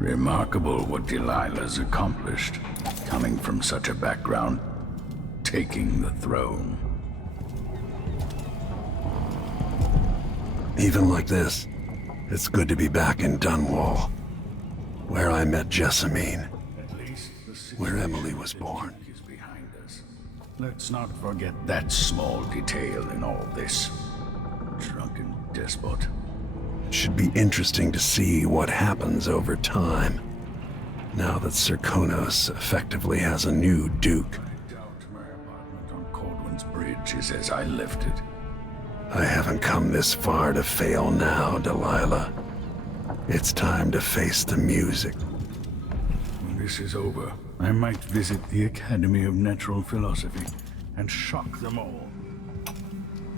Remarkable what Delilah's accomplished, coming from such a background, taking the throne. Even like this, it's good to be back in Dunwall, where I met Jessamine, where Emily was born. Is behind us. Let's not forget that small detail in all this. Drunken despot. It should be interesting to see what happens over time, now that Sir Konos effectively has a new duke. I doubt my apartment on Caldwin's Bridge is as I left it. I haven't come this far to fail now, Delilah. It's time to face the music. When this is over, I might visit the Academy of Natural Philosophy and shock them all.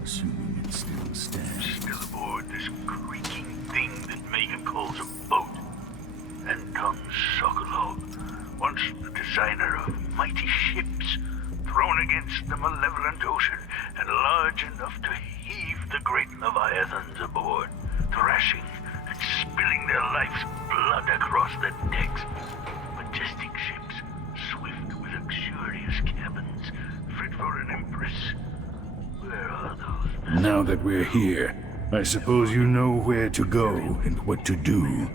Assuming it still stands. Still aboard this creaking thing that Megan calls a boat. Anton Sokolov, once the designer of mighty ships, thrown against the malevolent ocean and large enough to heave the great leviathans aboard, thrashing and spilling their life's blood across the decks. Majestic ships, swift with luxurious cabins, fit for an empress. Where are those? Now that we're here, I suppose you know where to go and what to do.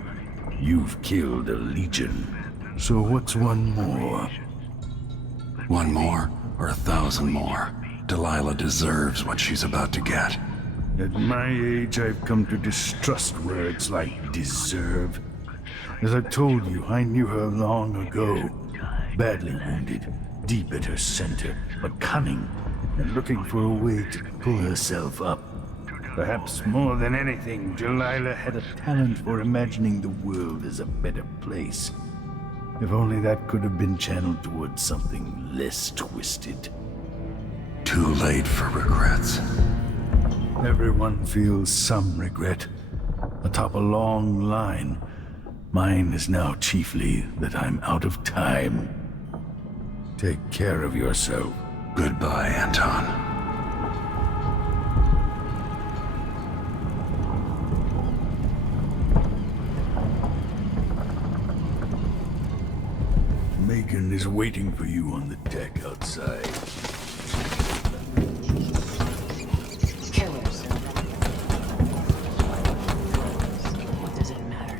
You've killed a legion. So what's one more? One more, or 1,000 more. Delilah deserves what she's about to get. At my age, I've come to distrust words like deserve. As I told you, I knew her long ago. Badly wounded, deep at her center, but cunning, and looking for a way to pull herself up. Perhaps more than anything, Delilah had a talent for imagining the world as a better place. If only that could have been channeled towards something less twisted. Too late for regrets. Everyone feels some regret, atop a long line. Mine is now chiefly that I'm out of time. Take care of yourself. Goodbye, Anton. Megan is waiting for you on the deck outside. Killers. What does it matter?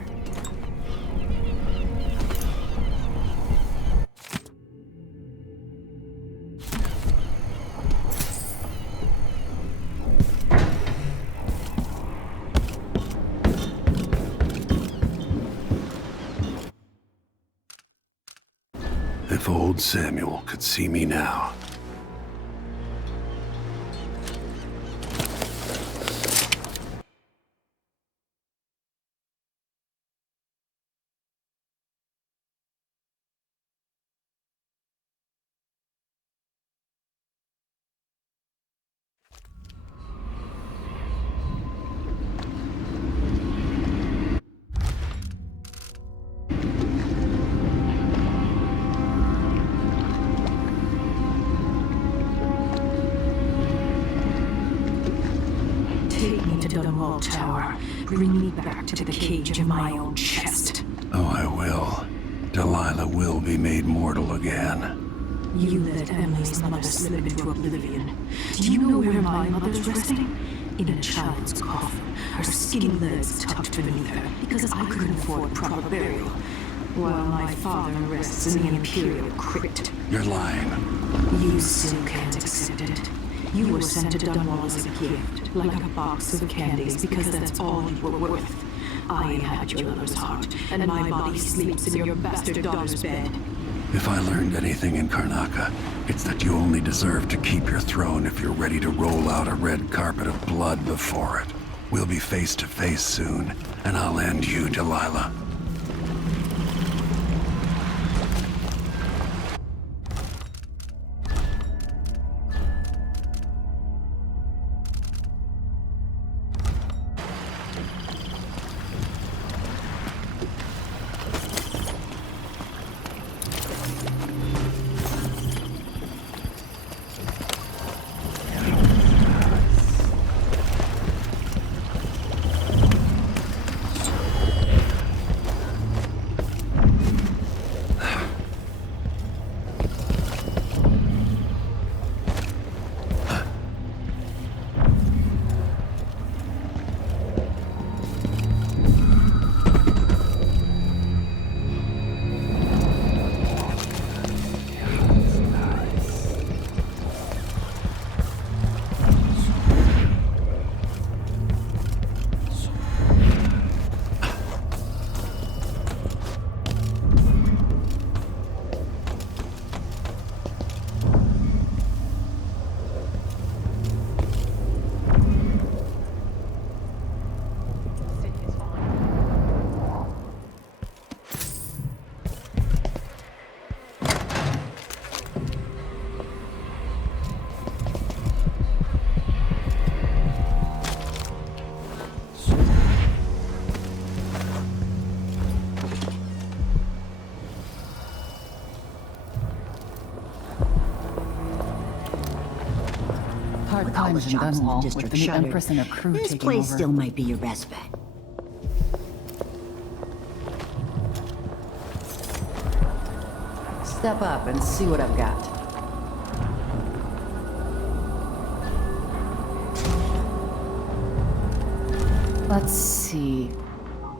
If old Samuel could see me now. Take me to Dunwall Tower. Bring me back to the cage of my own chest. Oh, I will. Delilah will be made mortal again. You let Emily's mother slip into oblivion. Do you know where my mother's resting? In a child's coffin, her skinny legs tucked beneath her, because I couldn't afford proper burial, while my father rests in the Imperial crypt. You're lying. You still can't accept it. You were sent to Dunwall as a gift, like a box of candies, because that's all you were worth. I inhabit your lover's heart, and my body sleeps in your bastard daughter's bed. If I learned anything in Karnaca, it's that you only deserve to keep your throne if you're ready to roll out a red carpet of blood before it. We'll be face to face soon, and I'll end you, Delilah. times in shops in the Dunwall with district the new shuttered. Empress and her crew This taking place over. still might be your best bet. Step up and see what I've got. Let's see.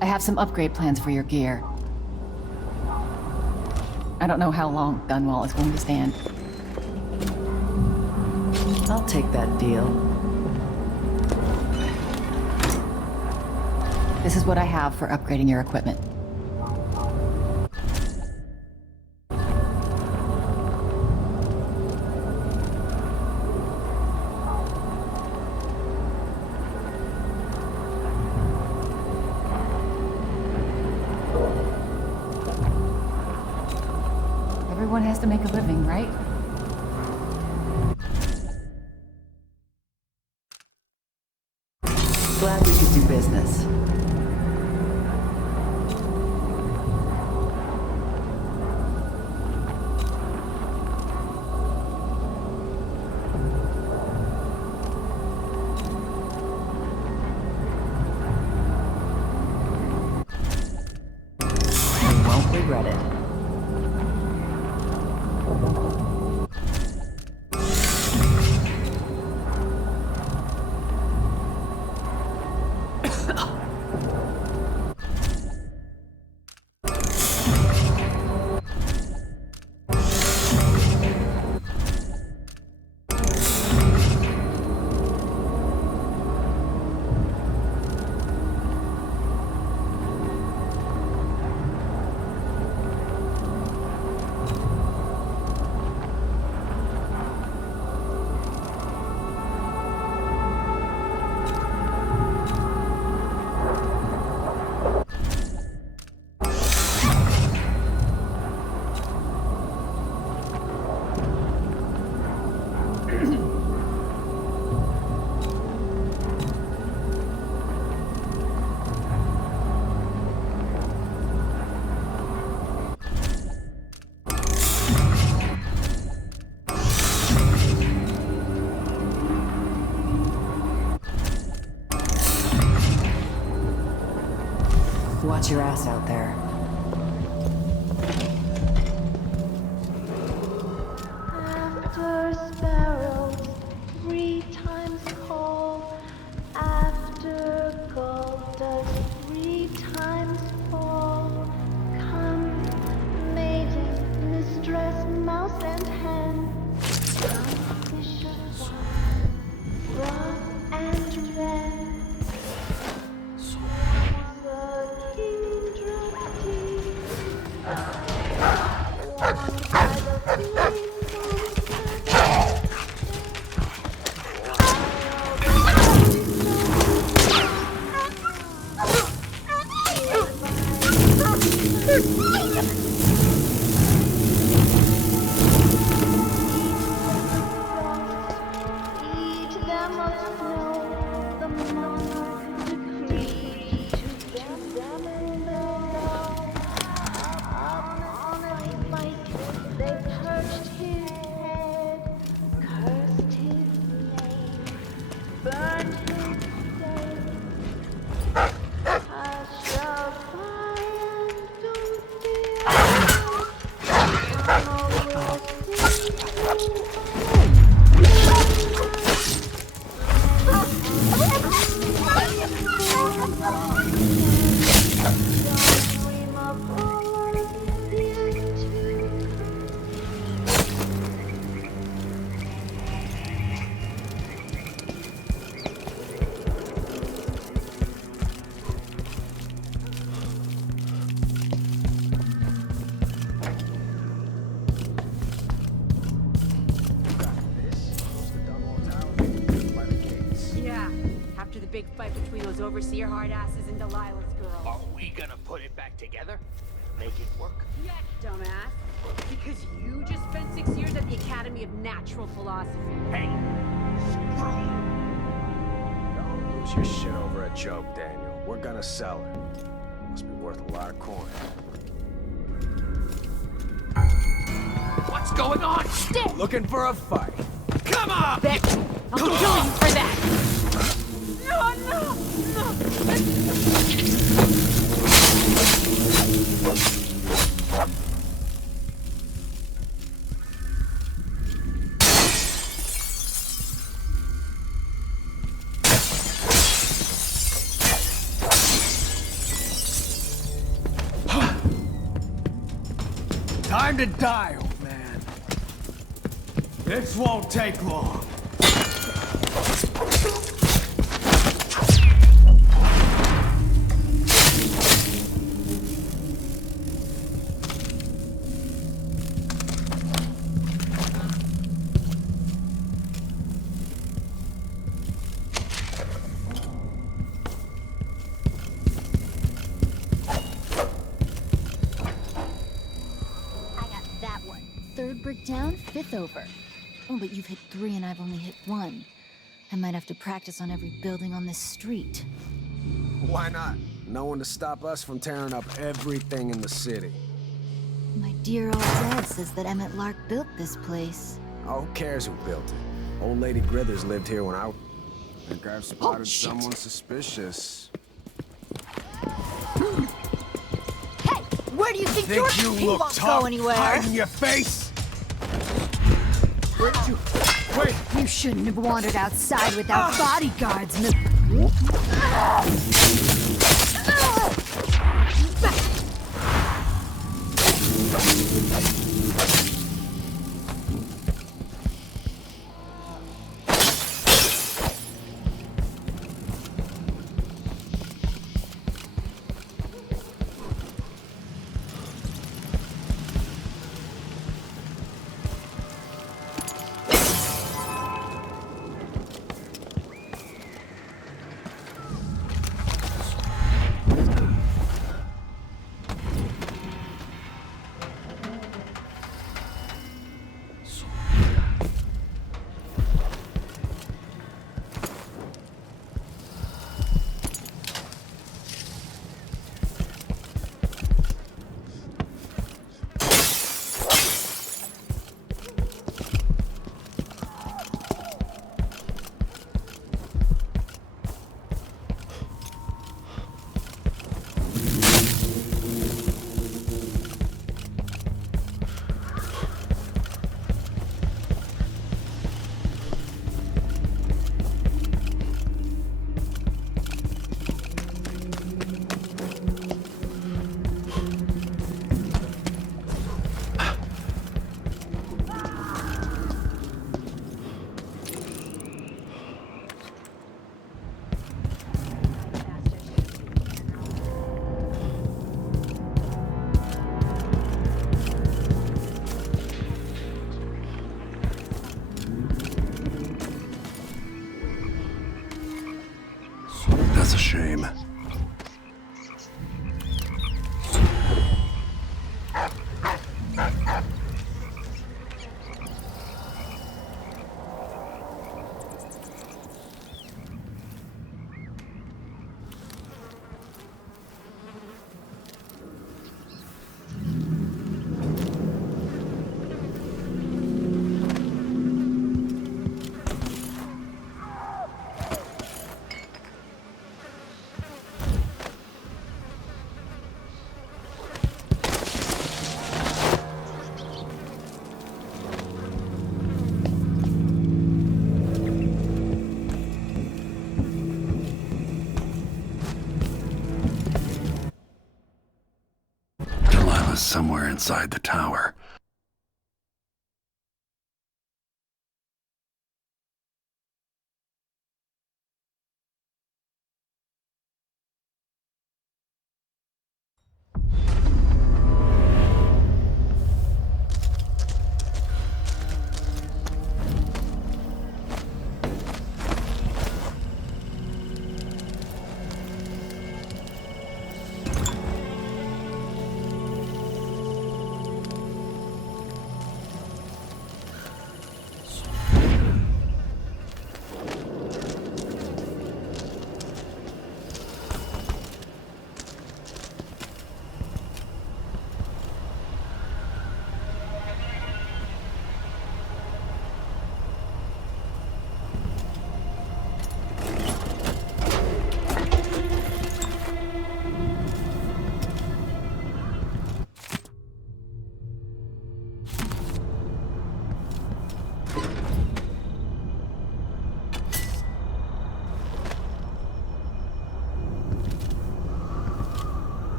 I have some upgrade plans for your gear. I don't know how long Dunwall is going to stand. I'll take that deal. This is what I have for upgrading your equipment. Everyone has to make a living, right? Glad we could do business. You won't regret it. Watch your ass out there. After sparrows 3 times call, after gold does 3 times fall. Come, maiden, mistress, mouse and hen. Come, bishop, rod and wren. The king dropped deep. Warmed by the eat them of snow, the monarch decreed to them below. Up on a spike they perched his head, cursed his name, burned his stake. I shall fly and don't fear, I will sing dream of all yet to Yeah, after the big fight between those overseer hard asses and Delilah's girl. Are we gonna put it back together? Make it work? Yeah, dumbass. Because you just spent 6 years at the Academy of Natural Philosophy. Hey, screw you. Don't lose your shit over a joke, Daniel. We're gonna sell it. Must be worth a lot of coin. What's going on? Stick! Looking for a fight. Come on! There! I'll kill you for that! No! Time to die, old man. This won't take long. Third brick down, fifth over. Oh, but you've hit 3 and I've only hit 1. I might have to practice on every building on this street. Why not? No one to stop us from tearing up everything in the city. My dear old dad says that Emmett Lark built this place. Oh, who cares who built it? Old Lady Grithers lived here when I think I've spotted someone suspicious. Hey! Where do you think you're you He look won't tough, go anywhere! hiding your face? Where'd you... Wait! You shouldn't have wandered outside without bodyguards, That's a shame. Delilah's somewhere inside the tower.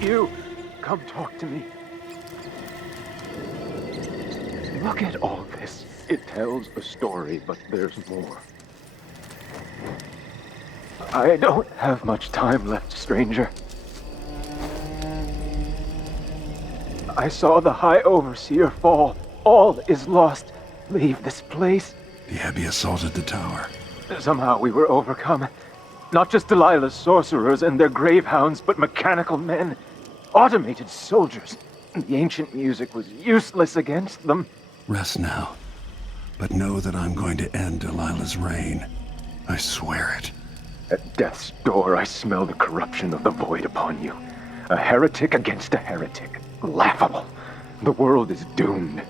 You, come talk to me. Look at all this. It tells a story, but there's more. I don't have much time left, stranger. I saw the High Overseer fall. All is lost. Leave this place. The Abbey assaulted the tower. Somehow we were overcome. Not just Delilah's sorcerers and their gravehounds, but mechanical men. Automated soldiers. The ancient music was useless against them. Rest now. But know that I'm going to end Delilah's reign. I swear it. At death's door, I smell the corruption of the void upon you. A heretic against a heretic. Laughable. The world is doomed.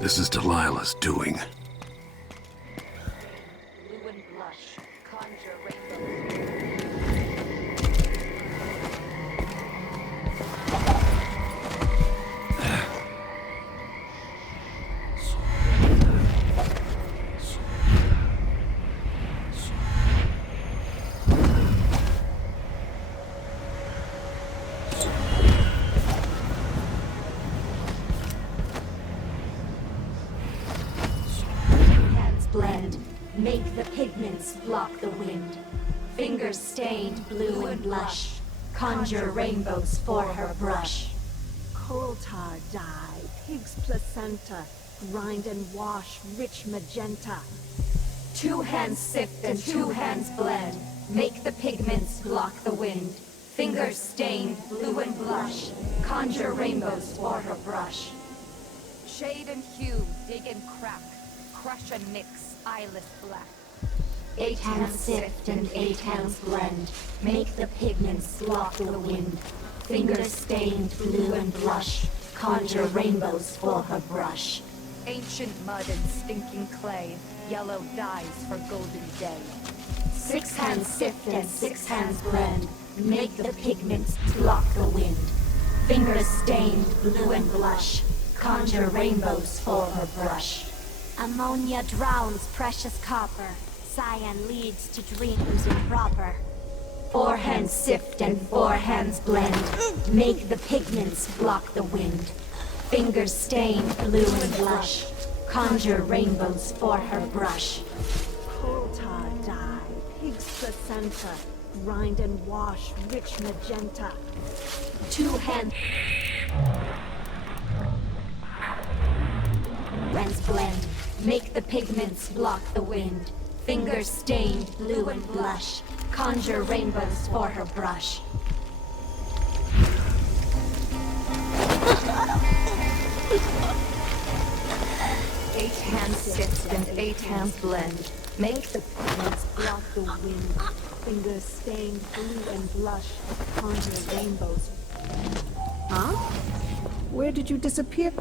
This is Delilah's doing. Make the pigments block the wind. Fingers stained blue and blush. Conjure rainbows for her brush. Coal tar dye, pig's placenta. Grind and wash, rich magenta. 2 hands sift and 2 hands blend. Make the pigments block the wind. Fingers stained blue and blush. Conjure rainbows for her brush. Shade and hue, dig and crack. Crush and mix, eyeless black. 8 hands sift and 8 hands blend. Make the pigments block the wind. Fingers stained blue and blush. Conjure rainbows for her brush. Ancient mud and stinking clay. Yellow dyes for golden day. 6 hands sift and 6 hands blend. Make the pigments block the wind. Fingers stained blue and blush. Conjure rainbows for her brush. Ammonia drowns precious copper. Cyan leads to dreams improper. 4 hands sift and 4 hands blend. Make the pigments block the wind. Fingers stained blue and blush. Conjure rainbows for her brush. Coal tar dye, pig's placenta. Grind and wash, rich magenta. 2 hands blend. Make the pigments block the wind. Fingers stained blue and blush. Conjure rainbows for her brush. hands sift and 8 hands blend. Make the pigments block the wind. Fingers stained blue and blush. Conjure rainbows. Huh? Where did you disappear?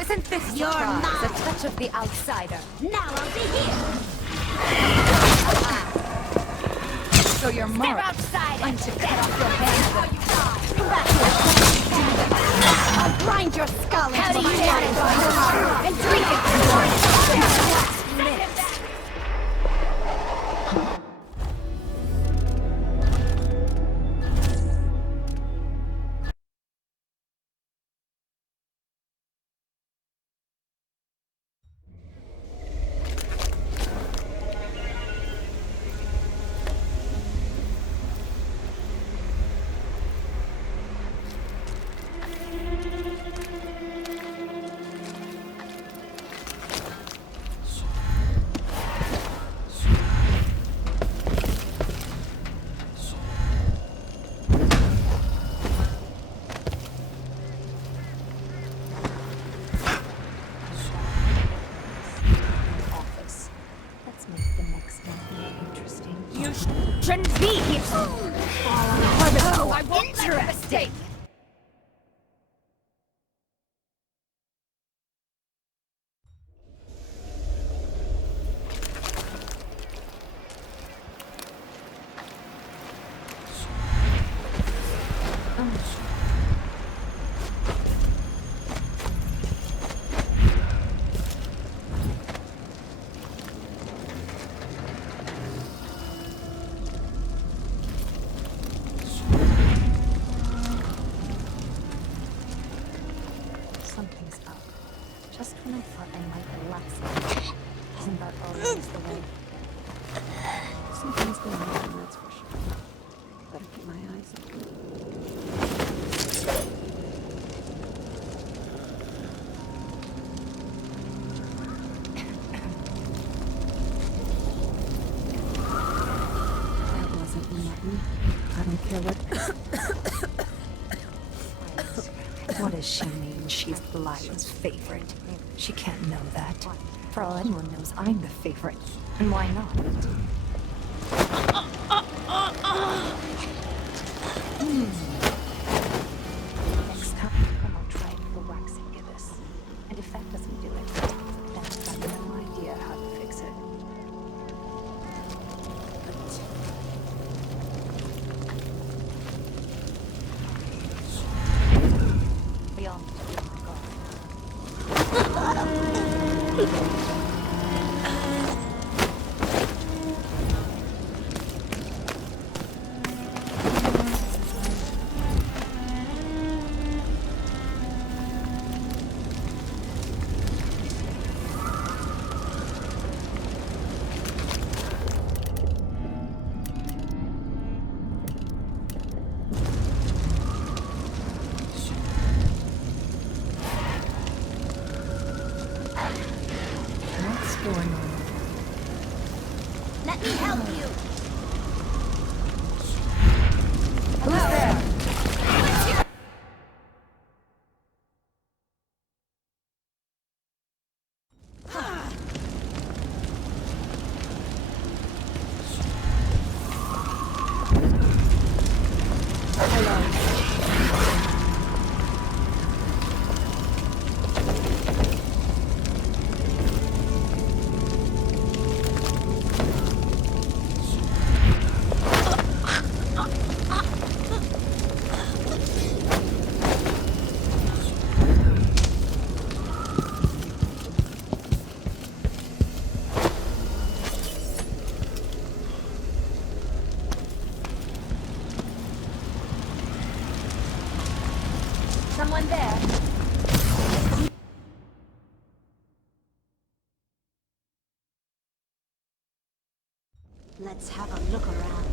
Isn't this your a touch of the outsider? Now I'll be here. So you're more outside and to cut off your hand. Come back here. I'll grind your skull into my body and drink it. Shouldn't be here. Oh, I won't interesting. What does she mean she's Delilah's favorite? She can't know that. For all anyone knows, I'm the favorite. And why not? Next time, I'll try the waxing gibbous. And if that doesn't do it, then I've got no idea how to fix it. We all need to be on guard. going on? Let me help you. Who's there? Someone there? Let's have a look around.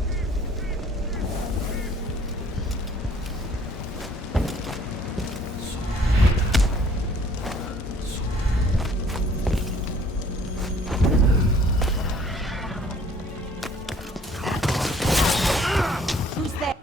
Who's there?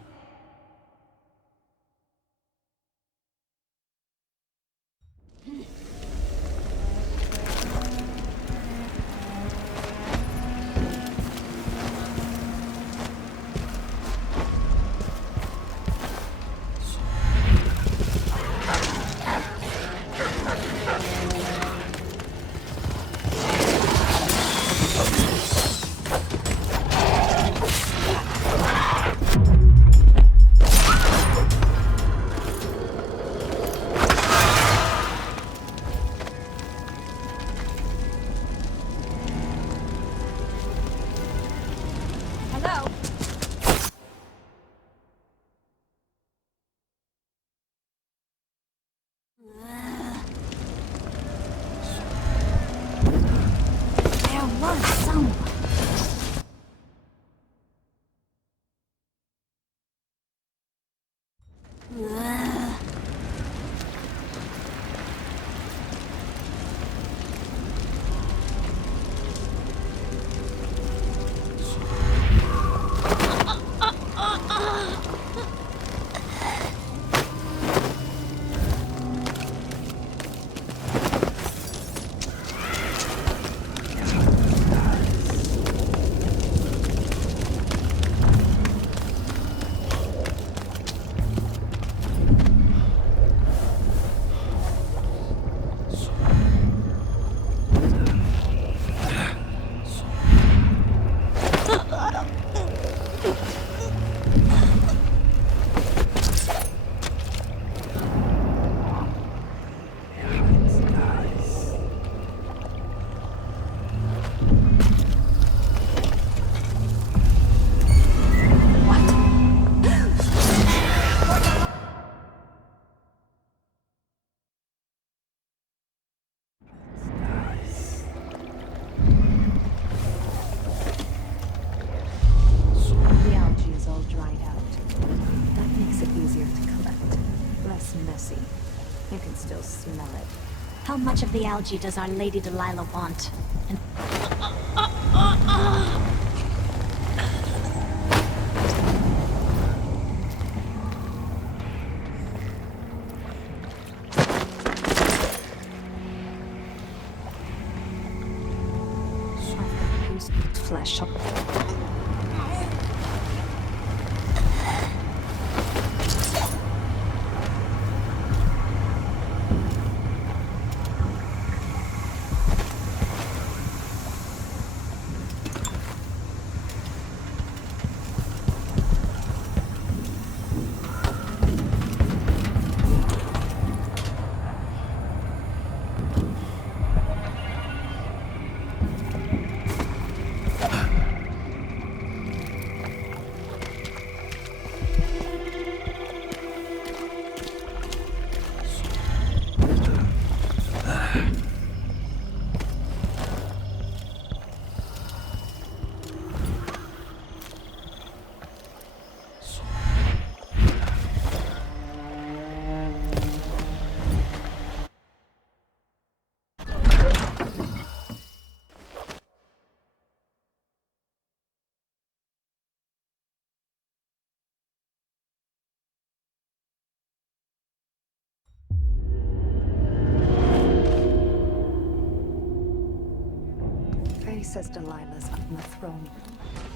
How much of the algae does our Lady Delilah want? And flesh. Everybody says Delilah's up in the throne room,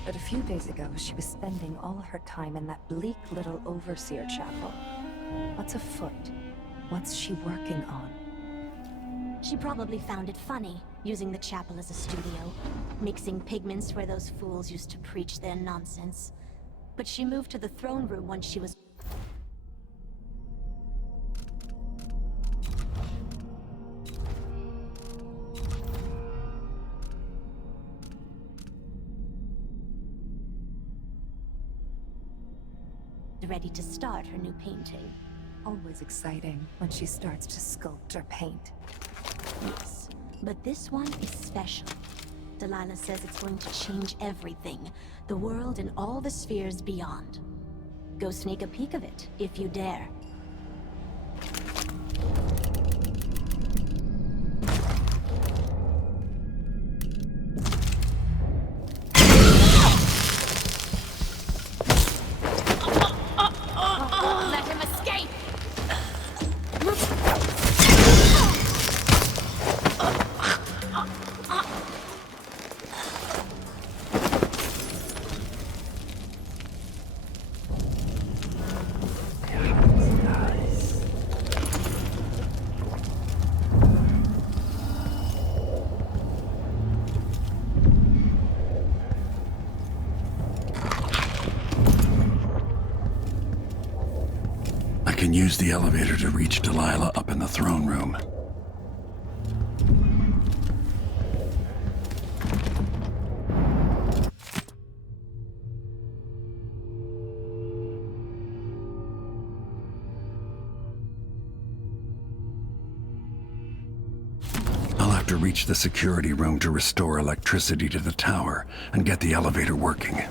but a few days ago she was spending all of her time in that bleak little overseer chapel. What's afoot? What's she working on? She probably found it funny, using the chapel as a studio, mixing pigments where those fools used to preach their nonsense. But she moved to the throne room when she was... ready to start her new painting. Always exciting when she starts to sculpt or paint. Yes, but this one is special. Delilah says it's going to change everything, the world and all the spheres beyond. Go sneak a peek of it, if you dare. Let him escape! I can use the elevator to reach Delilah up in the throne room. I'll have to reach the security room to restore electricity to the tower and get the elevator working.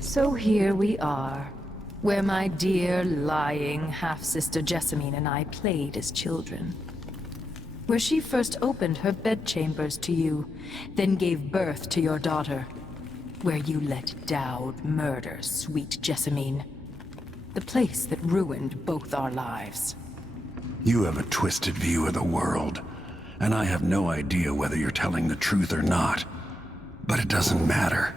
So here we are, where my dear, lying half-sister Jessamine and I played as children. Where she first opened her bedchambers to you, then gave birth to your daughter. Where you let Dowd murder sweet Jessamine. The place that ruined both our lives. You have a twisted view of the world, and I have no idea whether you're telling the truth or not. But it doesn't matter.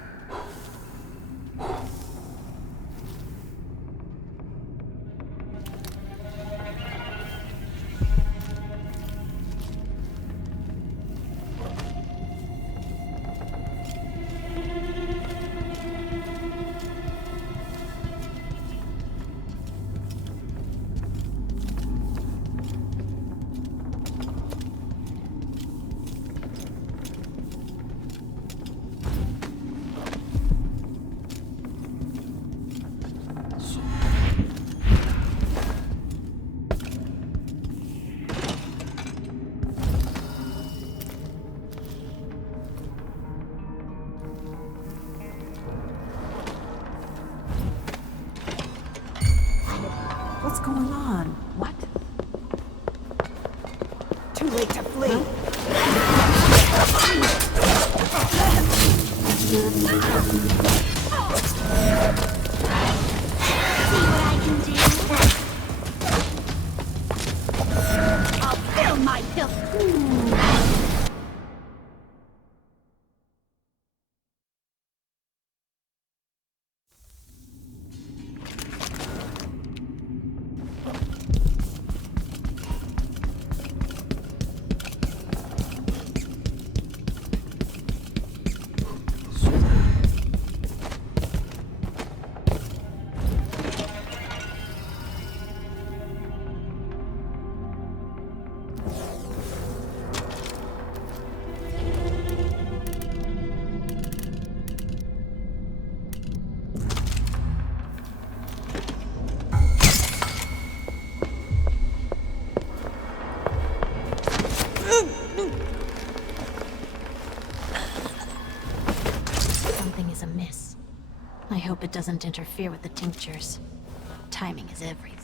What's going on? What? Too late to flee. See what I hope it doesn't interfere with the tinctures. Timing is everything.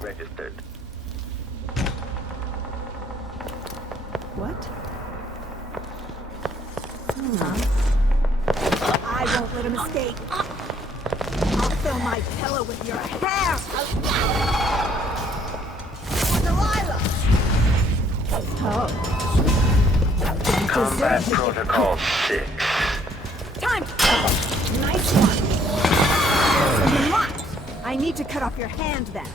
Registered. What? I won't let him escape. I'll fill my pillow with your hair. Delilah! Oh. Combat Protocol 6. Time! Nice one. I need to cut off your hand then.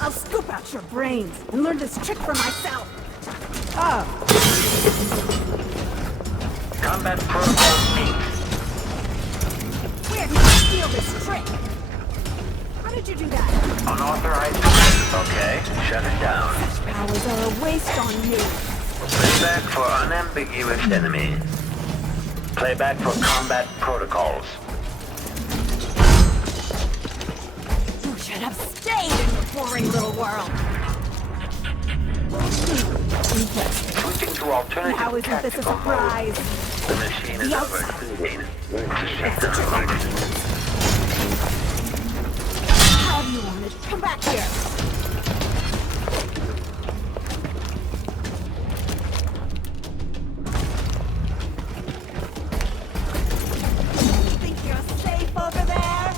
I'll scoop out your brains and learn this trick for myself. Oh. Combat Protocol 8. Where did you steal this trick? How did you do that? Unauthorized. Okay, shut it down. Such powers are a waste on you. Playback for unambiguous enemy. Playback for combat protocols. You should have stayed in your boring little world. Switching to alternative How isn't this a tactical surprise? mode. The machine is overheating. How do you want it? Come back here. Think you're safe over there?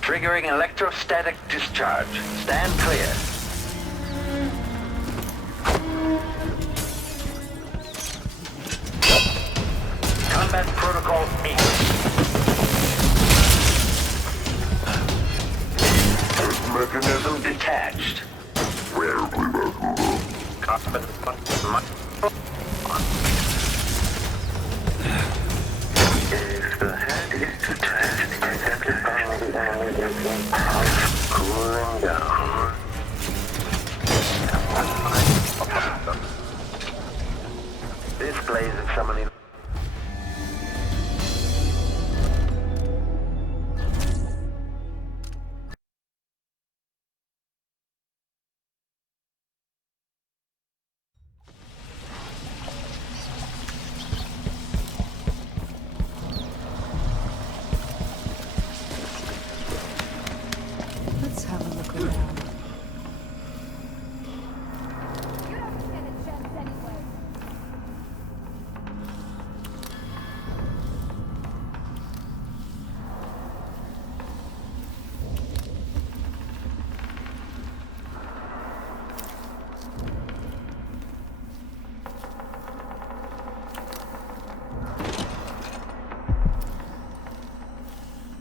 Triggering electrostatic discharge. Stand clear. Combat Protocol 8. Mechanism detached. Combat If the head is detached, identify the air gets cooling down. This place is summoning. Let's have a look around.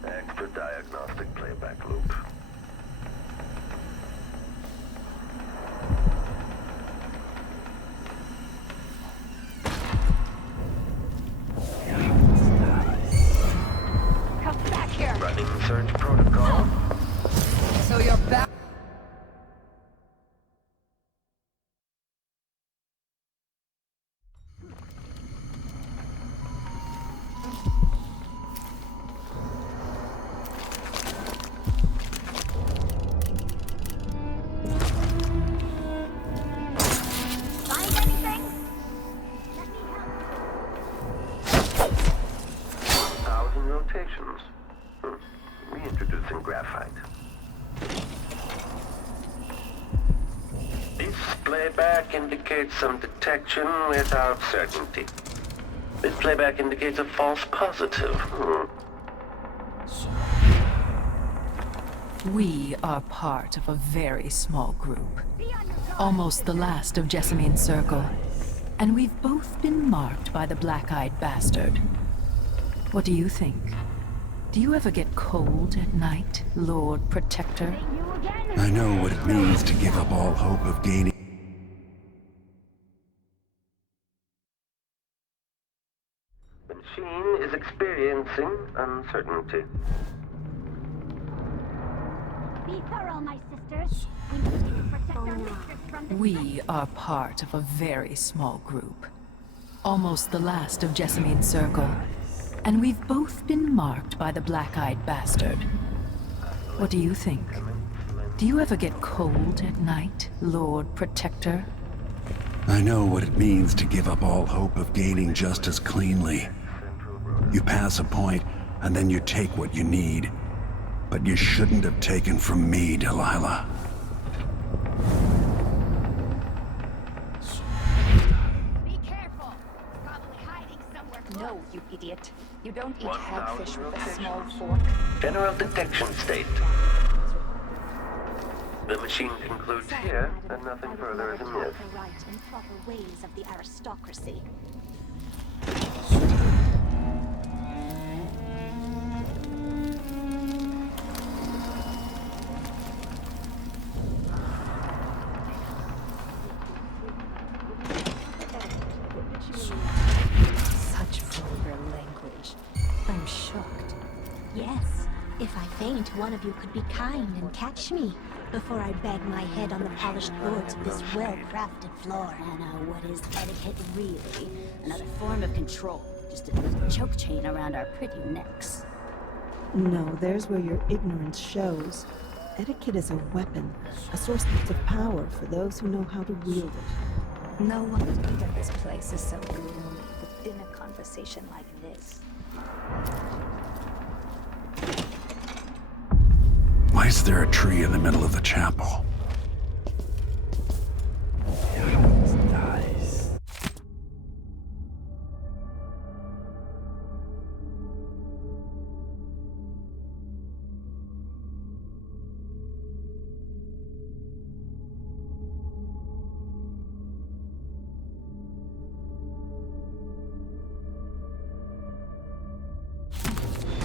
Extra diagnostic playback loop. Come back here. Running search protocol. So you're back. Find anything? 1,000 rotations. Reintroducing graphite. This playback indicates some detection without certainty. This playback indicates a false positive. We are part of a very small group. Almost the last of Jessamine's circle. And we've both been marked by the black-eyed bastard. What do you think? Do you ever get cold at night, Lord Protector? I know what it means to give up all hope of gaining. The machine is experiencing uncertainty. Be thorough, my sisters. We need to protect our mistress from the We are part of a very small group. Almost the last of Jessamine's circle. And we've both been marked by the black-eyed bastard. What do you think? Do you ever get cold at night, Lord Protector? I know what it means to give up all hope of gaining justice cleanly. You pass a point, and then you take what you need. But you shouldn't have taken from me, Delilah. Be careful. It's probably hiding somewhere close. No, you idiot. You don't eat 1,000 hagfish with a rotations. small fork. General detection state. The machine concludes here that nothing further is amiss. The right and proper ways of the aristocracy. Such vulgar language. I'm shocked. Yes. If I faint, one of you could be kind and catch me before I bang my head on the polished boards of this well-crafted floor. Now, what is etiquette really? Another form of control. Just a choke chain around our pretty necks. No, there's where your ignorance shows. Etiquette is a weapon, a source of power for those who know how to wield it. No wonder that this place is so gloomy within a conversation like this. Why is there a tree in the middle of the chapel?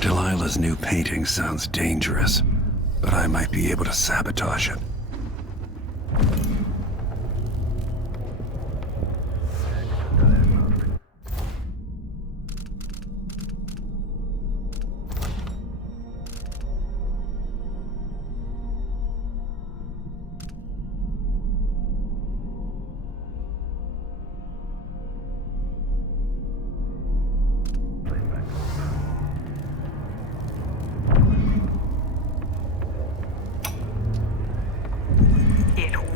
Delilah's new painting sounds dangerous, but I might be able to sabotage it.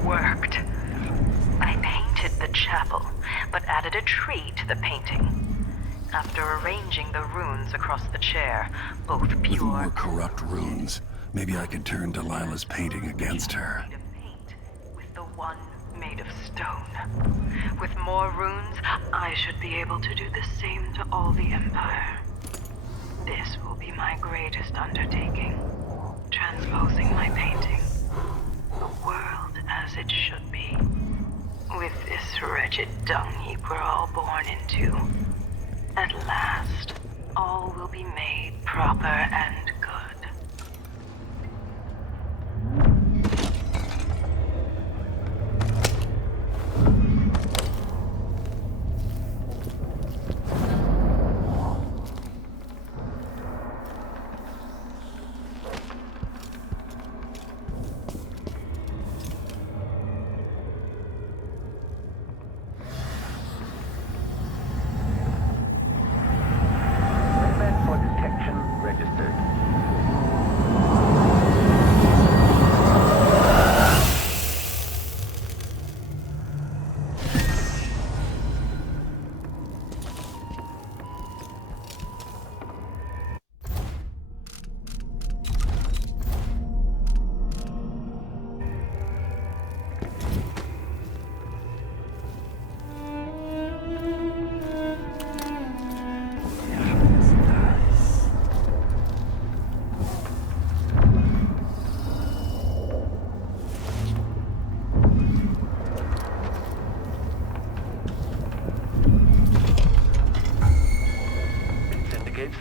worked. I painted the chapel, but added a tree to the painting. After arranging the runes across the chair, both With pure more corrupt runes, maybe I could turn Delilah's painting against her. with the one made of stone. With more runes, I should be able to do the same to all the Empire. This will be my greatest undertaking. Transposing my painting. A world as it should be. With this wretched dung heap we're all born into. At last, all will be made proper and good.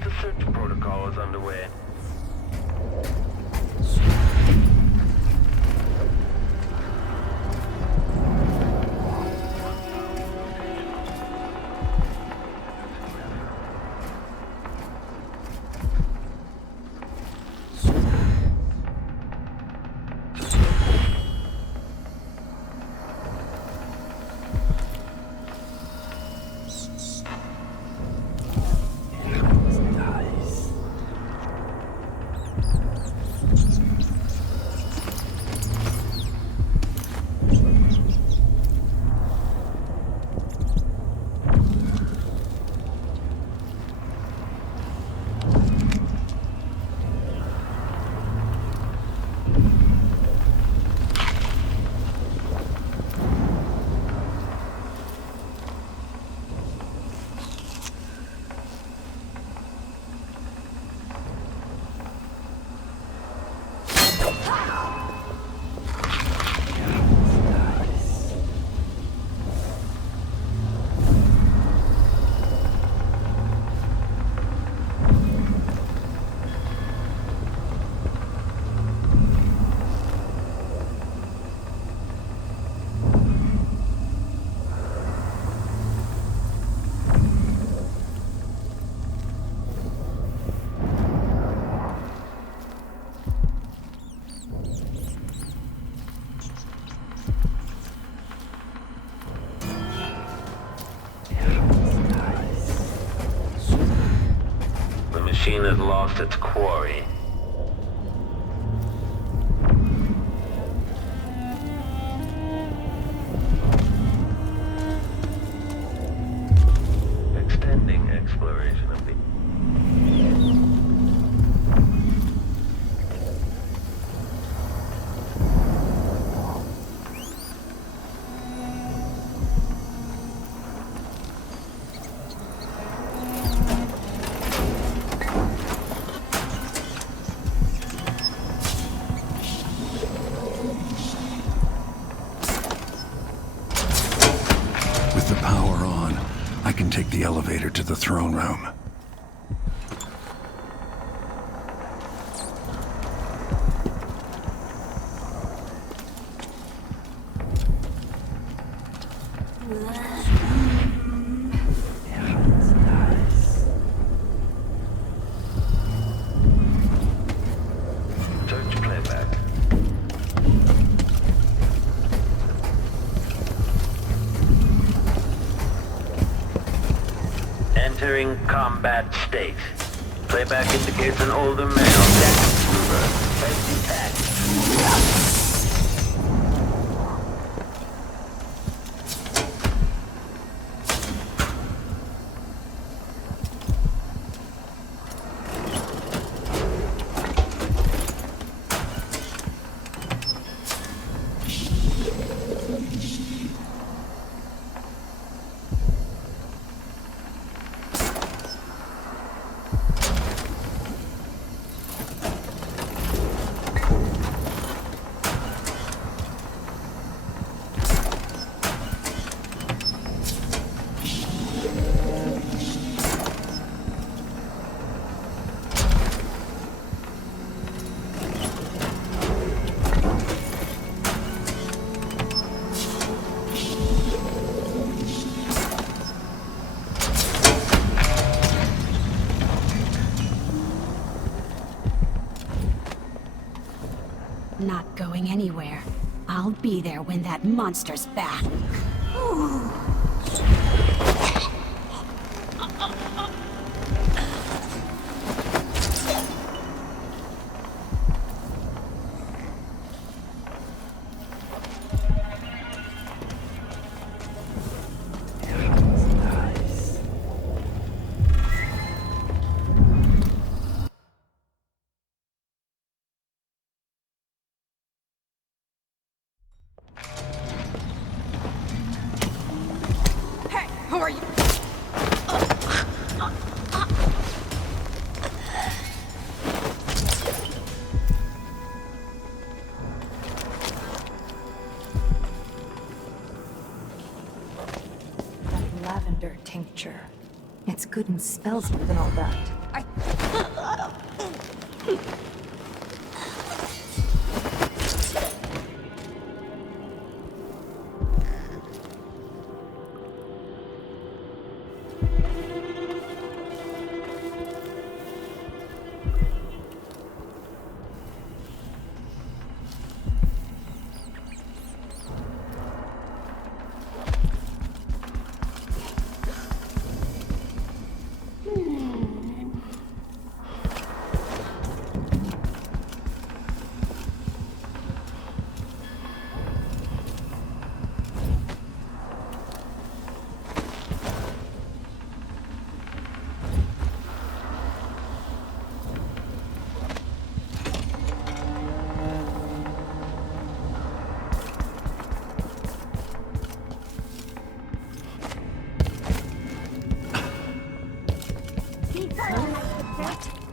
The search protocol is underway. The machine has lost its quarry. Extending exploration of the... With the power on, I can take the elevator to the throne room. Search playback. Entering combat state. Playback indicates an older male. Dex mover. Head detached. going anywhere. I'll be there when that monster's back. Who are you? That lavender tincture. It's good in spells and all that.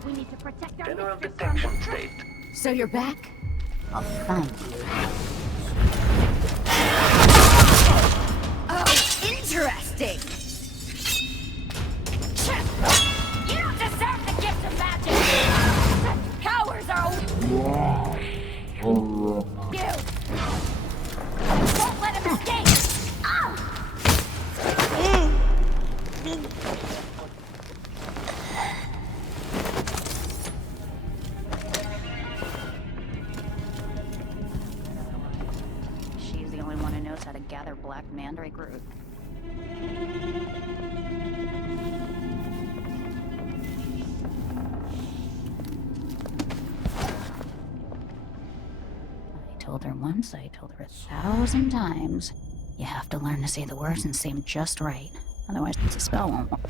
We need to protect our General detection state. So you're back? I'll find you. Oh, interesting! You don't deserve the gift of magic! Such cowards are you! Don't let him escape! She's the only one who knows how to gather black mandrake root. I told her once, I told her 1,000 times. You have to learn to say the words and say them just right. Otherwise, the spell won't work.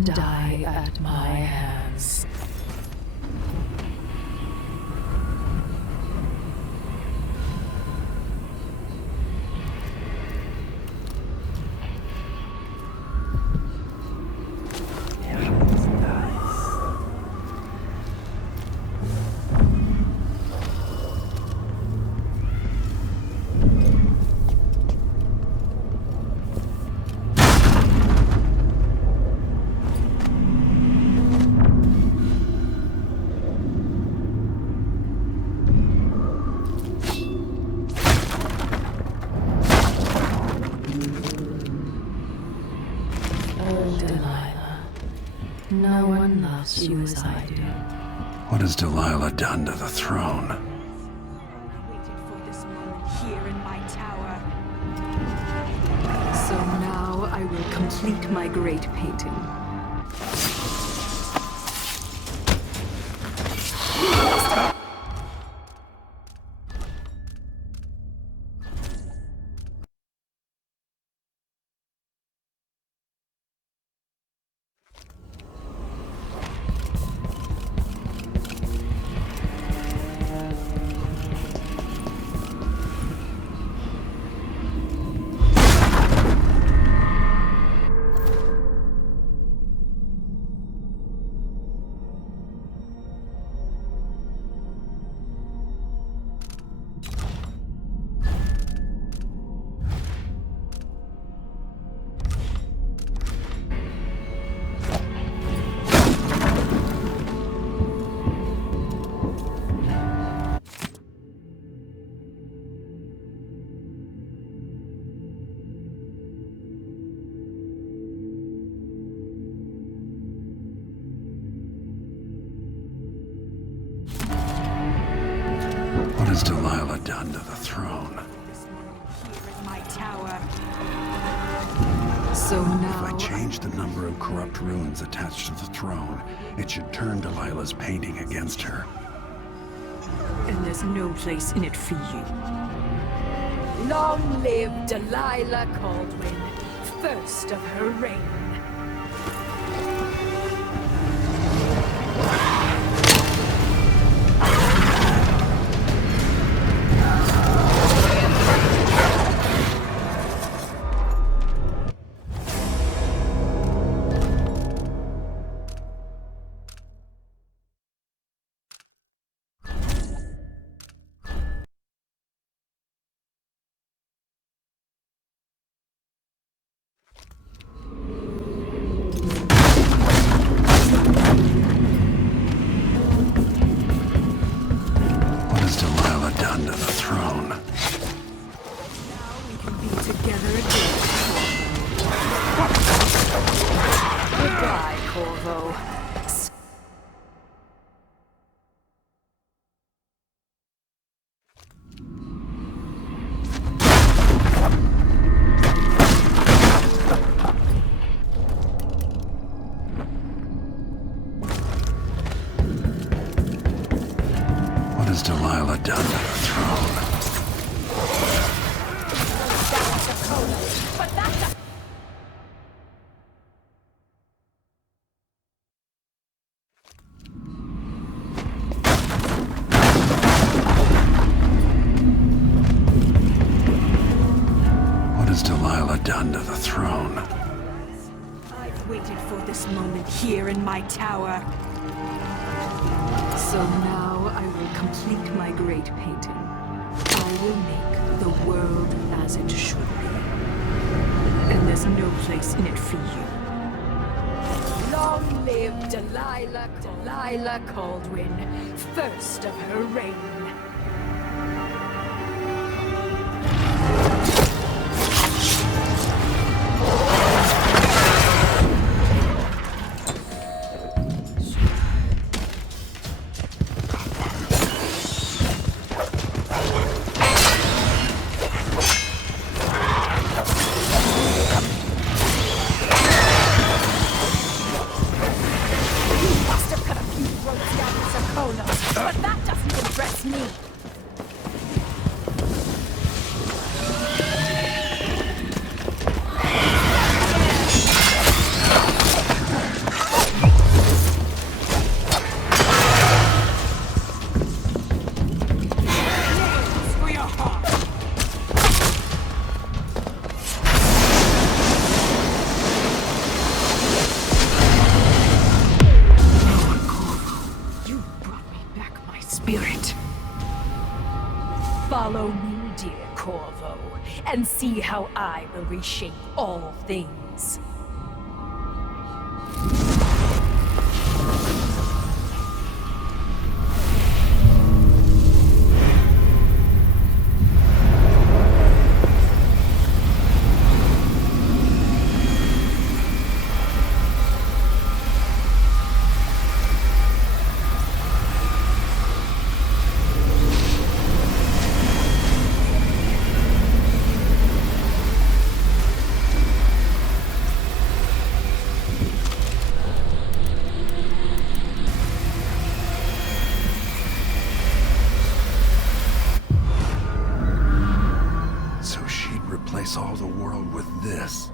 and die at my hands. No one loves you as I do. What has Delilah done to the throne? I waited for this moment here in my tower. So now I will complete my great painting. What has Delilah done to the throne? Here in my tower. So now If I change the number of corrupt runes attached to the throne, it should turn Delilah's painting against her. And there's no place in it for you. Long live Delilah Kaldwin, first of her reign. What has Delilah done to the throne? Now we can be together again. Goodbye, Corvo. What has Delilah done to the throne? What has Delilah done to the throne? I've waited for this moment here in my tower. So now I will complete my great painting. I will make the world as it should be. And there's no place in it for you. Long live Delilah Kaldwin, first of her reign. But that doesn't impress me. Follow me, dear Corvo, and see how I will reshape all things. All the world with this.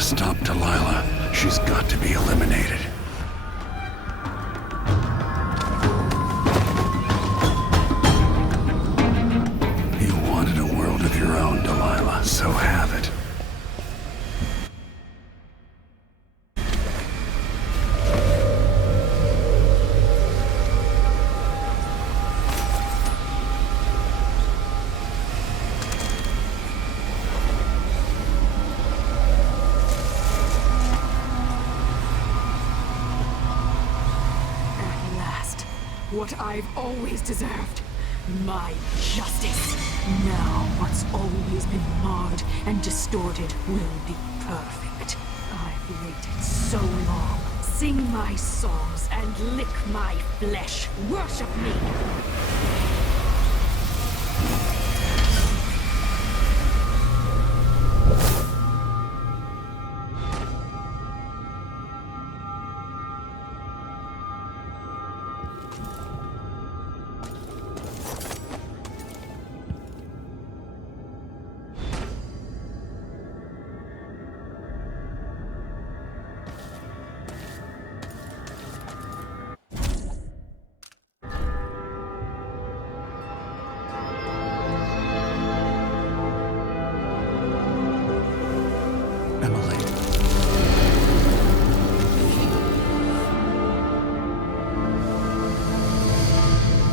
Stop Delilah. She's got to be eliminated. You wanted a world of your own, Delilah, so have it. What I've always deserved. My justice. Now what's always been marred and distorted will be perfect. I've waited so long. Sing my songs and lick my flesh. Worship me.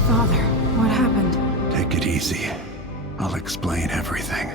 Father, what happened? Take it easy. I'll explain everything.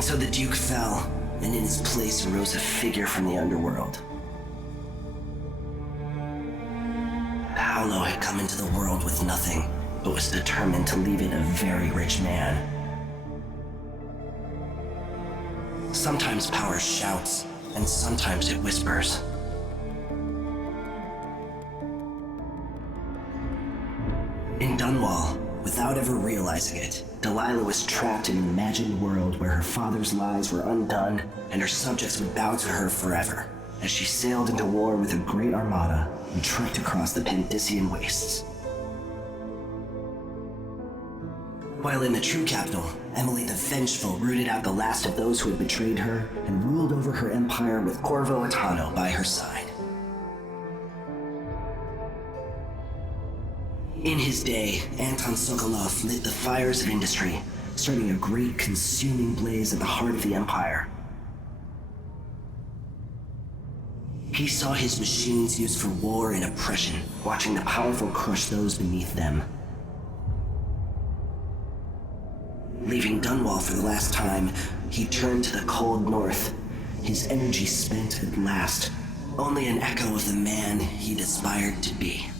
And so the Duke fell, and in his place arose a figure from the underworld. Paolo had come into the world with nothing, but was determined to leave it a very rich man. Sometimes power shouts, and sometimes it whispers. In Dunwall, without ever realizing it, Delilah was trapped in an imagined world where her father's lies were undone and her subjects would bow to her forever, as she sailed into war with a great armada and trekked across the Pandician wastes. While in the true capital, Emily the Vengeful rooted out the last of those who had betrayed her and ruled over her empire with Corvo Atano by her side. In his day, Anton Sokolov lit the fires of industry, starting a great consuming blaze at the heart of the empire. He saw his machines used for war and oppression, watching the powerful crush those beneath them. Leaving Dunwall for the last time, he turned to the cold north, his energy spent at last, only an echo of the man he'd aspired to be.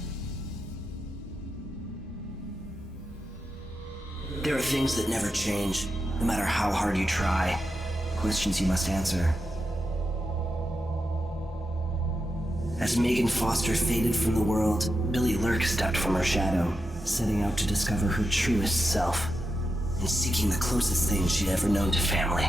There are things that never change, no matter how hard you try. Questions you must answer. As Megan Foster faded from the world, Billy Lurk stepped from her shadow, setting out to discover her truest self, and seeking the closest thing she'd ever known to family.